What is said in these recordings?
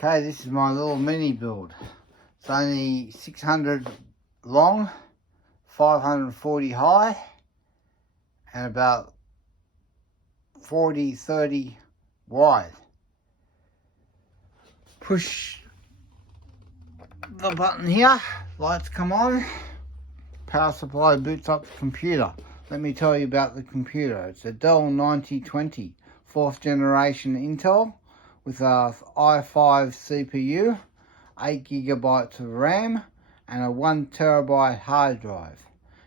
Okay, this is my little mini build. It's only 600 long, 540 high, and about 30 wide. Push the button here, lights come on, power supply boots up the computer. Let me tell you about the computer. It's a Dell 9020, 4th generation Intel with a i5 CPU, 8GB of RAM, and a 1TB hard drive.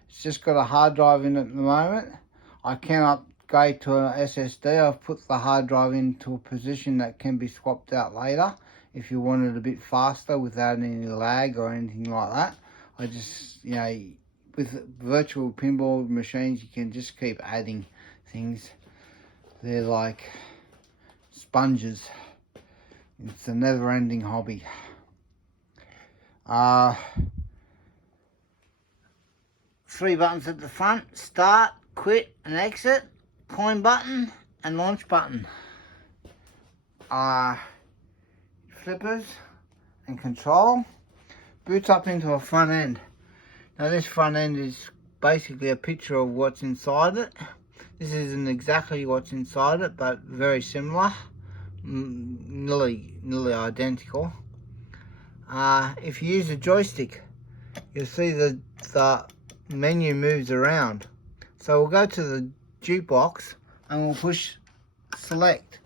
It's just got a hard drive in it at the moment. I can upgrade to an SSD. I've put the hard drive into a position that can be swapped out later if you want it a bit faster without any lag or anything like that. I just, with virtual pinball machines, you can just keep adding things. They're like sponges. It's a never-ending hobby. 3 buttons at the front: start, quit and exit, coin button and launch button. Flippers and control. Boots up into a front end. Now this front end is basically a picture of what's inside it. This isn't exactly what's inside it, but very similar, nearly identical. If you use a joystick, you'll see the menu moves around. So we'll go to the jukebox and we'll push select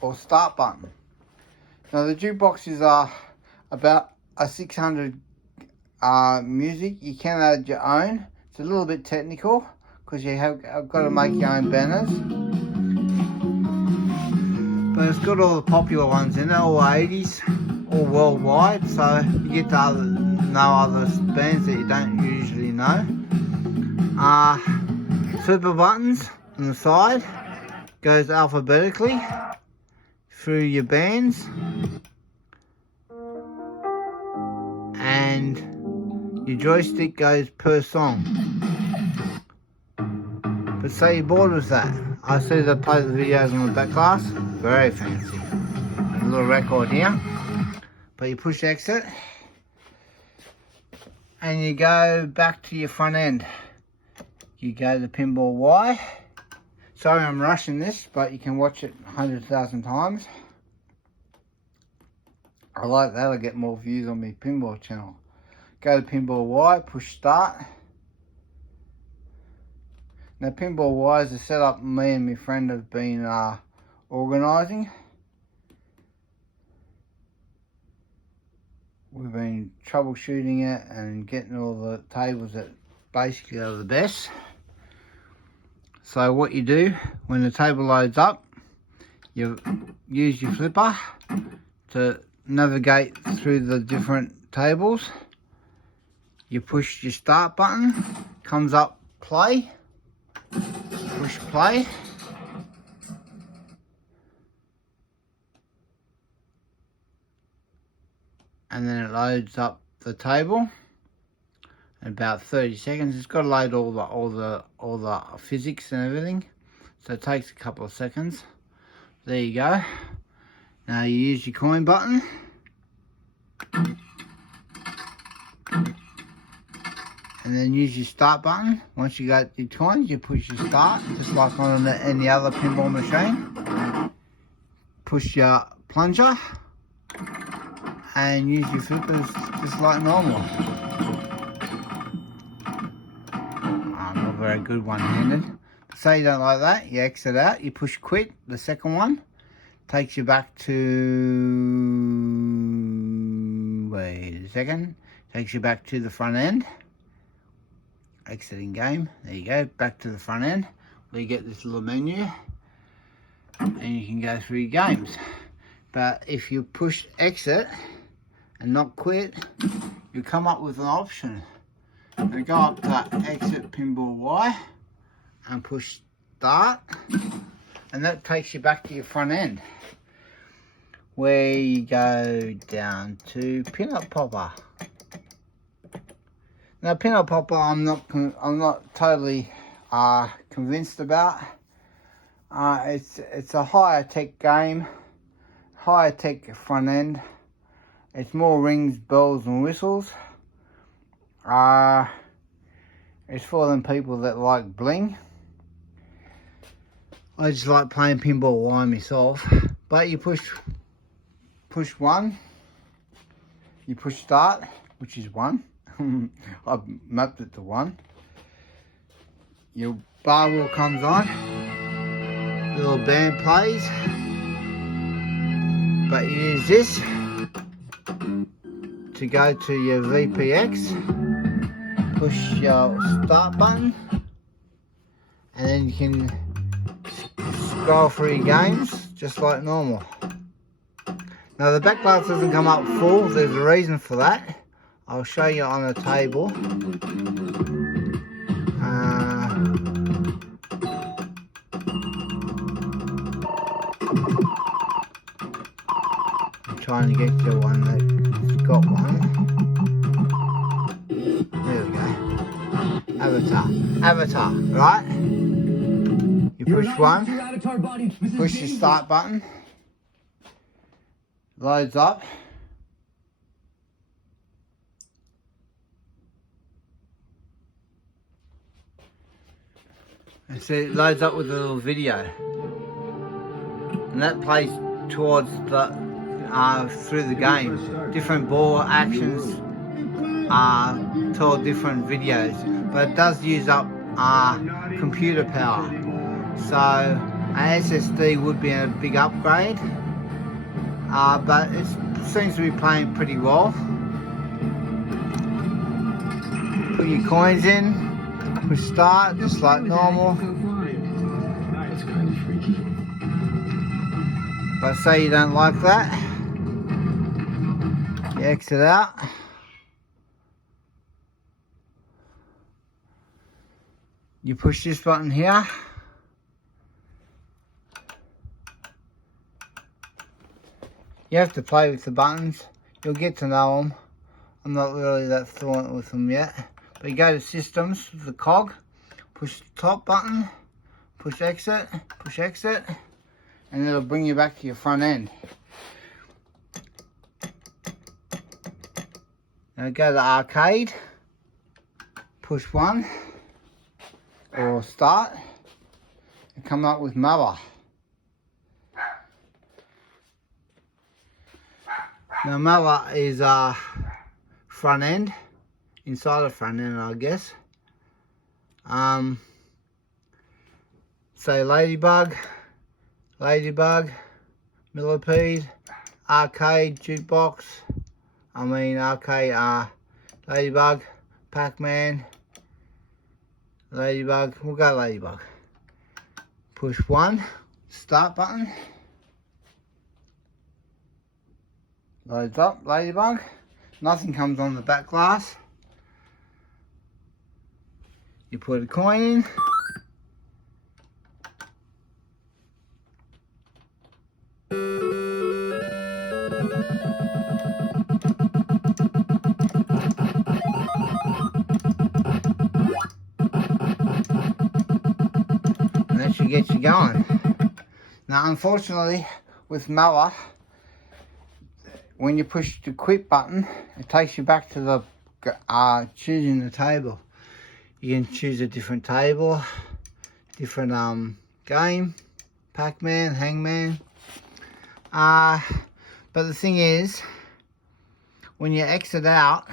or start button. Now the jukebox is about a 600 music. You can add your own. It's a little bit technical because you have got to make your own banners. But it's got all the popular ones in it, all 80s, all worldwide, so you get to know other bands that you don't usually know. Super buttons on the side, goes alphabetically through your bands, and your joystick goes per song. But say you're bored with that. I see they play the videos on the back glass, very fancy. A little record here. But you push exit and you go back to your front end. You go to pinball Y. Sorry I'm rushing this, but you can watch it 100,000 times. I like that, I get more views on my pinball channel. Go to pinball Y, push start. Now pinball Y is a setup me and my friend have been organising. We've been troubleshooting it and getting all the tables that basically are the best. So what you do when the table loads up, you use your flipper to navigate through the different tables. You push your start button, comes up play, push play. And then it loads up the table in about 30 seconds. It's got to load all the physics and everything, so it takes a couple of seconds. There you go. Now you use your coin button, and then use your start button. Once you got your coins, you push your start, just like on any other pinball machine. Push your plunger and use your flippers just like normal. I'm not very good one-handed. Say you don't like that, you exit out, you push quit, the second one. Takes you back to, wait a second, takes you back to the front end. Exiting game, there you go, back to the front end. Where you get this little menu and you can go through your games. But if you push exit and not quit, you come up with an option. You go up to exit pinball Y and push start, and that takes you back to your front end, where you go down to Peanut Popper. Now Peanut Popper I'm not totally convinced about. It's a higher tech game, higher tech front end. It's more rings, bells and whistles. It's for them people that like bling. I just like playing pinball by myself. But you push one, you push start, which is 1. I've mapped it to 1. Your bar wheel comes on, little band plays, but you use this to go to your VPX, push your start button, and then you can scroll through your games just like normal. Now the back glass doesn't come up full, there's a reason for that. I'll show you on a table. I'm trying to get to one that's got one. There we go. Avatar, right? You push 1, push the start button, loads up. And so it loads up with a little video. And that plays towards the through the game. Different ball actions tell different videos, but it does use up computer power. So an SSD would be a big upgrade, but it seems to be playing pretty well. Put your coins in, push start just like normal. That's kind of freaky. But say you don't like that, you exit out. You push this button here. You have to play with the buttons. You'll get to know them. I'm not really that fluent with them yet. But you go to systems, the cog, push the top button, push exit, and it'll bring you back to your front end. Now go to arcade, push 1, or start, and come up with mother. Now mother is front end, inside the front end I guess. Say ladybug, millipede, arcade, jukebox, ladybug, Pac-Man, ladybug, we'll go ladybug. Push 1, start button. Loads up, ladybug. Nothing comes on the back glass. You put a coin in. And that should get you going. Now unfortunately with Mala, when you push the quit button, it takes you back to the choosing the table. You can choose a different table, different game, Pac-Man, Hangman. But the thing is, when you exit out,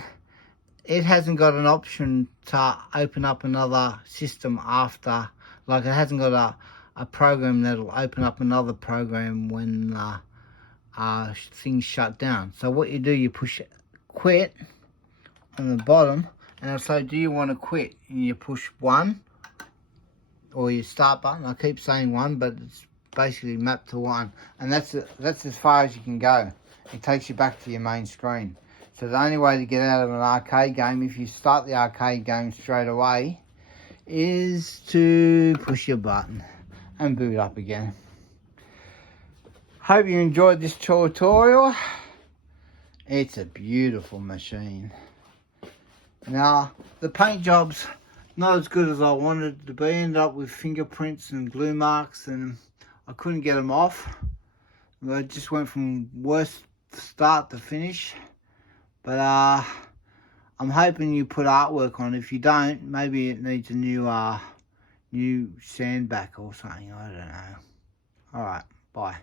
it hasn't got an option to open up another system after. Like it hasn't got a program that'll open up another program when things shut down. So what you do, you push quit on the bottom, and it'll say, do you want to quit? And you push 1, or your start button. I keep saying 1, but it's basically mapped to 1, and that's as far as you can go. It takes you back to your main screen. So the only way to get out of an arcade game, if you start the arcade game straight away, is to push your button and boot up again. Hope you enjoyed this tutorial. It's a beautiful machine. Now, the paint job's not as good as I wanted it to be. Ended up with fingerprints and glue marks, and I couldn't get them off. It just went from worst start to finish. But I'm hoping you put artwork on. If you don't, maybe it needs a new sandback or something. I don't know. Alright, bye.